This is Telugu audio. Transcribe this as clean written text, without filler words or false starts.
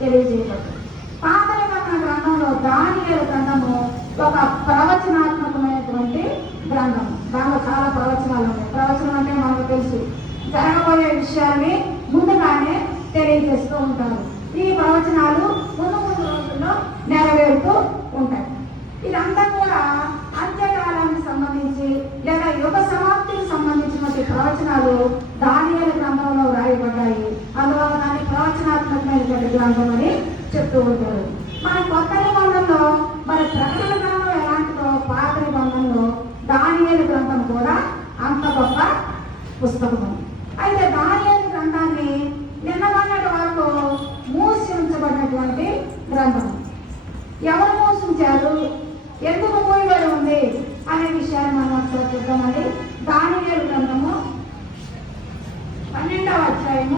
తెలియజేయబడింది. పాత నిబంధన గ్రంథంలో దానియేలు గ్రంథము ఒక ప్రవచనాత్మకమైనటువంటి గ్రంథం. దానిలో చాలా ప్రవచనాలు ఉన్నాయి. ప్రవచనం అంటే మనకు తెలుసు, జరగబోయే విషయాన్ని ముందుగానే తెలియజేస్తూ ఉంటారు. ఈ ప్రవచనాలు ముందు ముందు రోజుల్లో నెరవేరుతూ ఉంటాయి. ఇదంతా కూడా అంత్యకాలానికి సంబంధించి లేదా యుగ సమాప్తికి సంబంధించినటువంటి ప్రవచనాలు దానియేలు గ్రంథంలో వ్రాయబడ్డాయి. అందువల్ల దాన్ని ప్రవచనాత్మకమైనటువంటి గ్రంథం అని చెప్తూ ఉంటారు. మన కొత్త నిబంధనలో మరి ప్రకటన గ్రంథం ఎలాంటిదో పాత నిబంధనలో దానియేలు గ్రంథం కూడా అంత గొప్ప పుస్తకము. అయితే దానియేలు గ్రంథాన్ని నిన్న మొన్నటి వరకు మూసి ఉంచబడినటువంటి గ్రంథం. ఎవరు మూసించారు, ఎందుకు మూయబడి ఉంది అనే విషయాన్ని మనం ఒకసారి చూద్దామండి. దానియేలు గ్రంథము 12వ అధ్యాయము